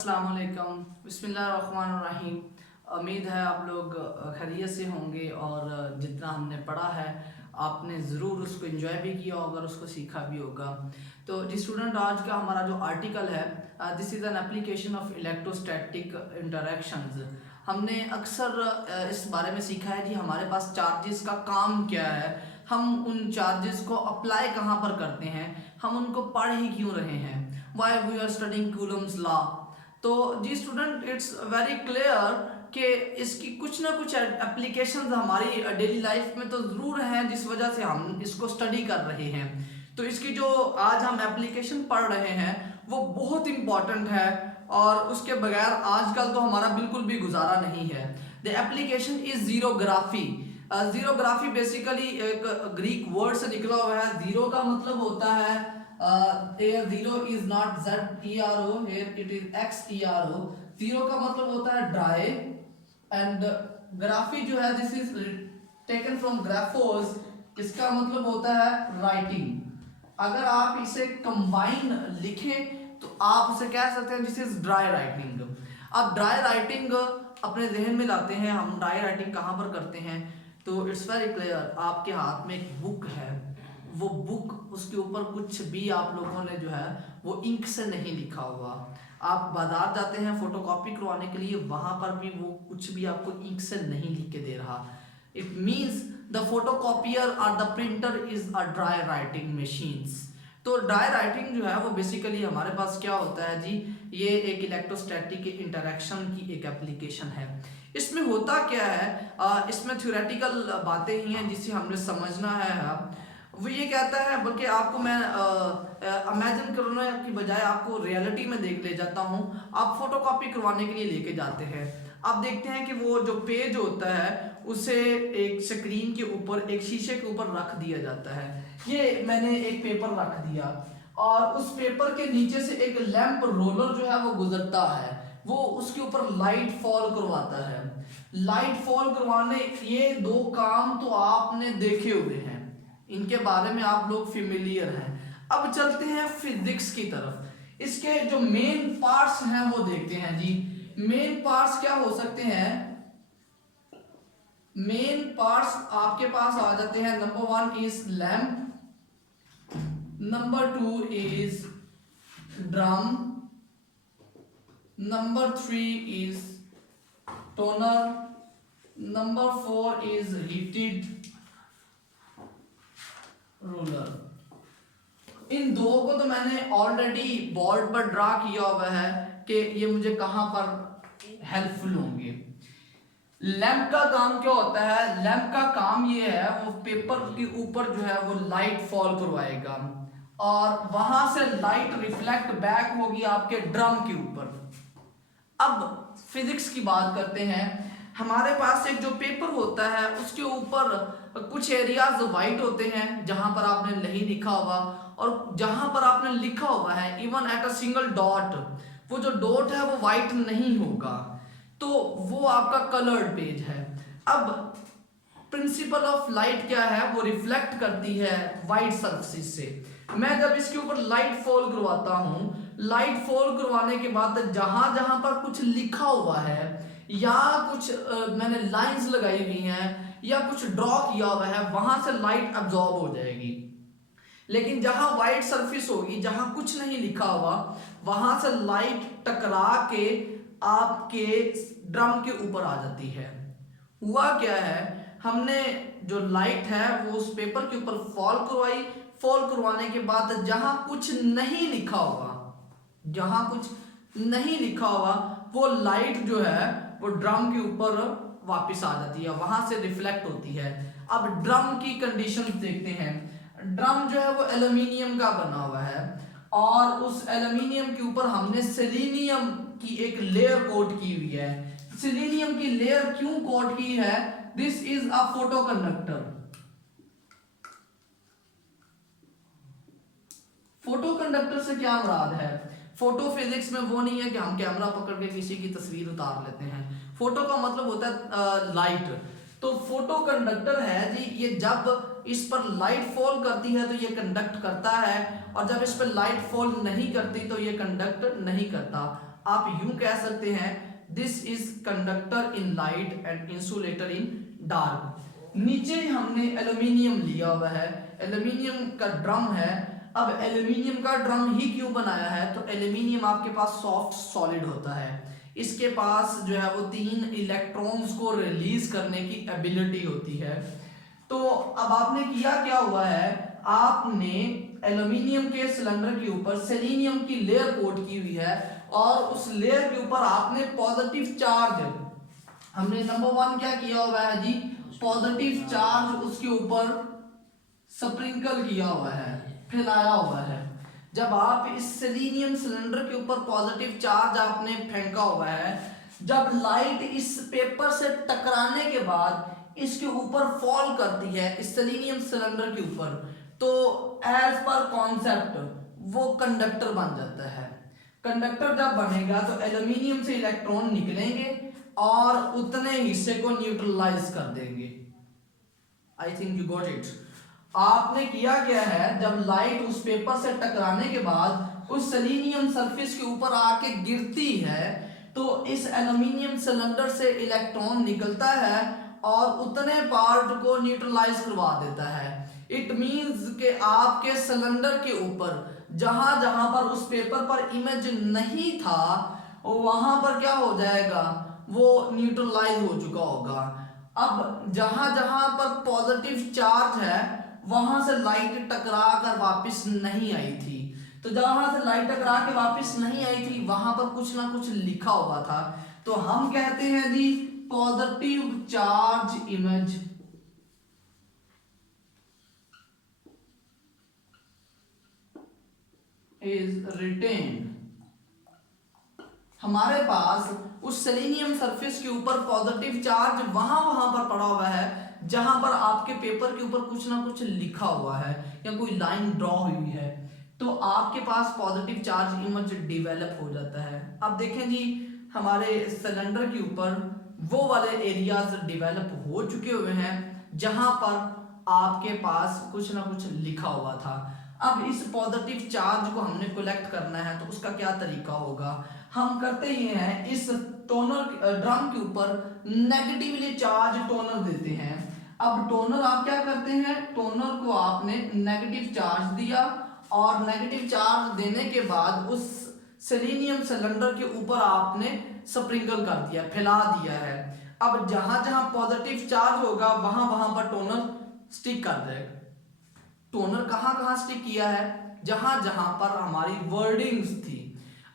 अस्सलाम वालेकुम, बिस्मिल्लाहिर्रहमानिर्रहीम। उम्मीद है आप लोग खैरियत से होंगे और जितना हमने पढ़ा है आपने ज़रूर उसको एंजॉय भी किया होगा और उसको सीखा भी होगा। तो जी स्टूडेंट, आज का हमारा जो आर्टिकल है, this is an application of electrostatic interactions. हमने अक्सर इस बारे में सीखा है कि हमारे पास चार्जेस का काम क्या है, हम उन चार्जेस को अप्लाई कहाँ पर करते हैं, हम उनको पढ़ ही क्यों रहे हैं, why we are studying Coulomb's law. तो जी स्टूडेंट, इट्स वेरी क्लियर कि इसकी कुछ ना कुछ एप्लीकेशंस हमारी डेली लाइफ में तो ज़रूर हैं जिस वजह से हम इसको स्टडी कर रहे हैं। तो इसकी जो आज हम एप्लीकेशन पढ़ रहे हैं वो बहुत इंपॉर्टेंट है और उसके बगैर आजकल तो हमारा बिल्कुल भी गुजारा नहीं है। The application is xerography. Xerography basically एक ग्रीक वर्ड से निकला हुआ है। जीरो का मतलब होता है here zero is not zero, here it is xero। Zero का मतलब होता है ड्राई एंड ग्राफी जो है दिस इज टेकन फ्रॉम ग्राफोस, इसका मतलब होता है राइटिंग। अगर आप इसे कंबाइन लिखें तो आप उसे कह सकते हैं दिस इज ड्राई राइटिंग। अब ड्राई राइटिंग अपने जहन में लाते हैं, हम ड्राई राइटिंग कहाँ पर करते हैं, तो इट्स वेरी क्लियर। आपके हाथ में एक बुक है, वो बुक उसके ऊपर कुछ भी आप लोगों ने जो है वो इंक से नहीं लिखा हुआ। आप बाजार जाते हैं फोटोकॉपी करवाने के लिए, वहां पर भी वो कुछ भी आपको इंक से नहीं लिख के दे रहा। इट मीन्स द फोटोकॉपियर और the printer is a dry writing machines. तो ड्राई राइटिंग जो है वो बेसिकली हमारे पास क्या होता है जी, ये एक इलेक्ट्रोस्टैटिक इंटरैक्शन की एक एप्लीकेशन है। इसमें होता क्या है, इसमें थ्योरेटिकल बातें ही हैं जिसे हमने समझना है। वो ये कहता है, बल्कि आपको मैं इमेजिन करने की बजाय आपको रियलिटी में देख ले जाता हूँ। आप फोटोकॉपी करवाने के लिए लेके जाते हैं, आप देखते हैं कि वो जो पेज होता है उसे एक स्क्रीन के ऊपर, एक शीशे के ऊपर रख दिया जाता है। ये मैंने एक पेपर रख दिया और उस पेपर के नीचे से एक लैंप रोलर जो है वो गुजरता है, वो उसके ऊपर लाइट फॉल करवाता है। लाइट फॉल करवाने, ये दो काम तो आपने देखे हुए हैं, इनके बारे में आप लोग फेमिलियर हैं। अब चलते हैं फिजिक्स की तरफ। इसके जो मेन पार्ट्स हैं वो देखते हैं जी। मेन पार्ट्स क्या हो सकते हैं, मेन पार्ट्स आपके पास आ जाते हैं। Number 1 is lamp, number 2 is drum, number 3 is toner, number 4 is heated roller. इन दो को तो मैंने ऑलरेडी बोर्ड पर ड्रा किया हुआ है कि ये मुझे कहां पर हेल्पफुल होंगे। लैंप का काम क्या होता है, लैंप का काम ये है, वो पेपर के ऊपर जो है वो लाइट फॉल करवाएगा और वहां से लाइट रिफ्लेक्ट बैक होगी आपके ड्रम के ऊपर। अब फिजिक्स की बात करते हैं। हमारे पास एक जो पेपर होता है उसके ऊपर कुछ एरियाज वाइट होते हैं जहां पर आपने नहीं लिखा हुआ, और जहां पर आपने लिखा हुआ है even at a single dot, वो जो डॉट है वो वाइट नहीं होगा, तो वो आपका कलर्ड पेज है। अब प्रिंसिपल ऑफ लाइट क्या है, वो रिफ्लेक्ट करती है वाइट सरफेस से। मैं जब इसके ऊपर लाइट फॉल करवाता हूं, लाइट फॉल करवाने के बाद जहां जहां पर कुछ लिखा हुआ है या कुछ मैंने लाइंस लगाई हुई हैं या कुछ ड्रॉ किया हुआ है, वहां से लाइट अब्जॉर्ब हो जाएगी। लेकिन जहां वाइट सरफेस होगी, जहां कुछ नहीं लिखा हुआ, वहां से लाइट टकरा के आपके ड्रम के ऊपर आ जाती है। हुआ क्या है, हमने जो लाइट है वो उस पेपर के ऊपर फॉल करवाई, फॉल करवाने के बाद जहां कुछ नहीं लिखा हुआ, जहां कुछ नहीं लिखा हुआ, वो लाइट जो है वो ड्रम के ऊपर वापस आ जाती है, वहां से रिफ्लेक्ट होती है। अब ड्रम की कंडीशन देखते हैं। ड्रम जो है वो एल्यूमिनियम का बना हुआ है और उस एल्यूमिनियम के ऊपर हमने सेलेनियम की एक लेयर कोट की हुई है। सेलेनियम की लेयर क्यों कोट की है, this is a photo conductor. Photo conductor से क्या मुराद है, फोटो फिजिक्स में वो नहीं है कि हम कैमरा पकड़ के किसी की तस्वीर उतार लेते हैं। फोटो का मतलब होता है लाइट। तो फोटो कंडक्टर है जी, ये जब इस पर लाइट फॉल करती है तो ये कंडक्ट करता है, और जब इस पर लाइट फॉल नहीं करती तो ये कंडक्ट नहीं करता। आप यूं कह सकते हैं this is conductor in light and insulator in dark. नीचे हमने एल्यूमिनियम लिया हुआ है, एल्यूमिनियम का ड्रम है। अब एल्यूमिनियम का ड्रम ही क्यों बनाया है, तो एल्यूमिनियम आपके पास सॉफ्ट सॉलिड होता है, इसके पास जो है वो 3 इलेक्ट्रॉन्स को रिलीज करने की एबिलिटी होती है। तो अब आपने किया क्या हुआ है, आपने एल्यूमिनियम के सिलेंडर के ऊपर सेलेनियम की लेयर कोट की हुई है और उस लेयर के ऊपर आपने पॉजिटिव चार्ज, हमने नंबर 1 क्या किया हुआ है जी, पॉजिटिव चार्ज उसके ऊपर स्प्रिंकल किया हुआ है, फैलाया हुआ है। जब आप इस सेलेनियम सिलेंडर के ऊपर पॉजिटिव चार्ज आपने फेंका हुआ है, जब लाइट इस पेपर से टकराने के बाद इसके ऊपर फॉल करती है इस सेलेनियम सिलेंडर के ऊपर, तो एज पर कॉन्सेप्ट वो कंडक्टर बन जाता है। कंडक्टर जब बनेगा तो एल्यूमिनियम से इलेक्ट्रॉन निकलेंगे और उतने हिस्से को न्यूट्रलाइज कर देंगे। I think you got it. आपने किया क्या है, जब लाइट उस पेपर से टकराने के बाद उस सेलेनियम सरफेस के ऊपर आके गिरती है तो इस एल्यूमिनियम सिलेंडर से इलेक्ट्रॉन निकलता है और उतने पार्ट को न्यूट्रलाइज करवा देता है। इट मींस कि आपके सिलेंडर के ऊपर जहां जहां पर उस पेपर पर इमेज नहीं था वहां पर क्या हो जाएगा, वो न्यूट्रलाइज हो चुका होगा। अब जहां जहां पर पॉजिटिव चार्ज है वहां से लाइट टकरा कर वापस नहीं आई थी, तो जहां से लाइट टकरा के वापस नहीं आई थी वहां पर कुछ ना कुछ लिखा हुआ था, तो हम कहते हैं जी positive charge image is retained. हमारे पास उस सेलेनियम सरफेस के ऊपर पॉजिटिव चार्ज वहां पर पड़ा हुआ है जहां पर आपके पेपर के ऊपर कुछ ना कुछ लिखा हुआ है या कोई लाइन ड्रॉ हुई है, तो आपके पास पॉजिटिव चार्ज इमेज डेवलप हो जाता है। अब देखें जी हमारे सिलेंडर के ऊपर वो वाले एरियाज डेवलप हो चुके हुए हैं जहां पर आपके पास कुछ ना कुछ लिखा हुआ था। अब इस पॉजिटिव चार्ज को हमने कलेक्ट करना है तो उसका क्या तरीका होगा, हम करते ये हैं इस टोनर ड्रम के ऊपर नेगेटिवली चार्ज टोनर देते हैं। अब टोनर आप क्या करते हैं, टोनर को आपने नेगेटिव चार्ज दिया और नेगेटिव चार्ज देने के बाद उस सेलेनियम सिलेंडर के ऊपर आपने स्प्रिंकल कर दिया, फैला दिया है। अब जहां जहां पॉजिटिव चार्ज होगा वहां वहां पर टोनर स्टिक कर देगा। टोनर कहां कहां स्टिक किया है, जहां जहां पर हमारी वर्डिंग्स थी।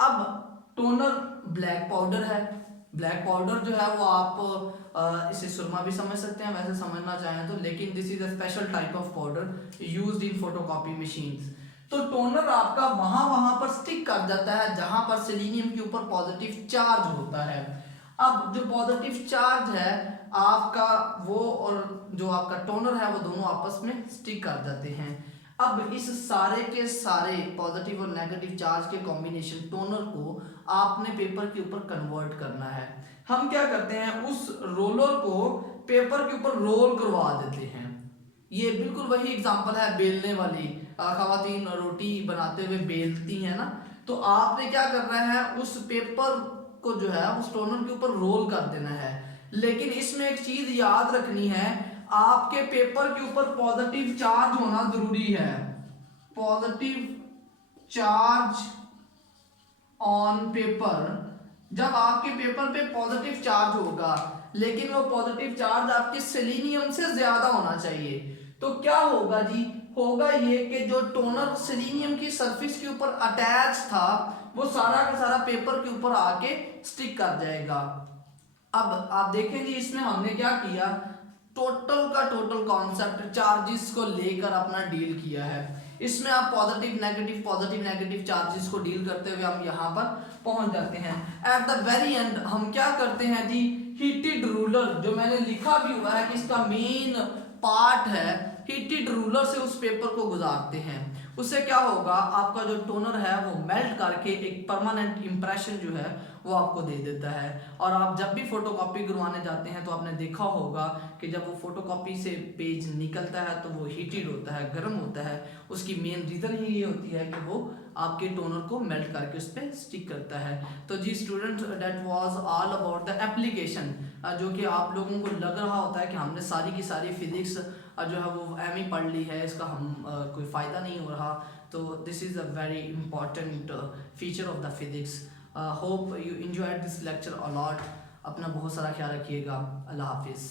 अब टोनर ब्लैक पाउडर है, ब्लैक पाउडर जो है वो आप इसे सुरमा भी समझ सकते हैं वैसे समझना चाहें तो, लेकिन this is a special type of powder used in photocopy machines. तो टोनर आपका वहां पर स्टिक कर जाता है जहां पर सेलेनियम के ऊपर पॉजिटिव चार्ज होता है। अब जो पॉजिटिव चार्ज है आपका वो और जो आपका टोनर है वो दोनों आपस में स्टिक कर जाते हैं। अब इस सारे के सारे पॉजिटिव और नेगेटिव चार्ज के कॉम्बिनेशन टोनर को आपने पेपर के ऊपर कन्वर्ट करना है। हम क्या करते हैं, उस रोलर को पेपर के ऊपर रोल करवा देते हैं। ये बिल्कुल वही एग्जांपल है बेलने वाली, खवातीन रोटी बनाते हुए बेलती हैं ना, तो आपने क्या करना है उस पेपर को जो है उस टोनर के ऊपर रोल कर देना है। लेकिन इसमें एक चीज याद रखनी है, आपके पेपर के ऊपर पॉजिटिव चार्ज होना जरूरी है। पॉजिटिव चार्ज ऑन पेपर, जब आपके पेपर पे पॉजिटिव चार्ज होगा लेकिन वो पॉजिटिव चार्ज आपके सेलेनियम से ज्यादा होना चाहिए, तो क्या होगा जी, होगा ये कि जो टोनर सेलेनियम की सरफेस के ऊपर अटैच था वो सारा का सारा पेपर के ऊपर आके स्टिक कर जाएगा। अब आप देखें जी इसमें हमने क्या किया, टोटल का टोटल कॉन्सेप्ट चार्जेस को लेकर अपना डील किया है। इसमें आप पॉजिटिव नेगेटिव चार्जेस को डील करते हुए हम यहाँ पर पहुंच जाते हैं। एट द वेरी एंड हम क्या करते हैं जी, हीटेड रूलर, जो मैंने लिखा भी हुआ है कि इसका मेन पार्ट है, हीटेड रूलर से उस पेपर को गुजारते हैं। उससे क्या होगा, आपका जो टोनर है वो मेल्ट करके एक परमानेंट इंप्रेशन जो है वो आपको दे देता है। और आप जब भी फोटोकॉपी करवाने जाते हैं तो आपने देखा होगा कि जब वो फोटोकॉपी से पेज निकलता है तो वो हीटेड होता है, गर्म होता है। उसकी मेन रीज़न ही ये होती है कि वो आपके टोनर को मेल्ट करके उस पर स्टिक करता है। तो जी student, that was all about the application, जो कि आप लोगों को लग रहा होता है कि हमने सारी की सारी फिजिक्स जो है वो एम ही पढ़ ली है, इसका हम कोई फ़ायदा नहीं हो रहा। तो this is a very important feature of the physics. Hope you enjoyed this lecture a lot. अपना बहुत सारा ख्याल रखिएगा। अल्लाह हाफिज़।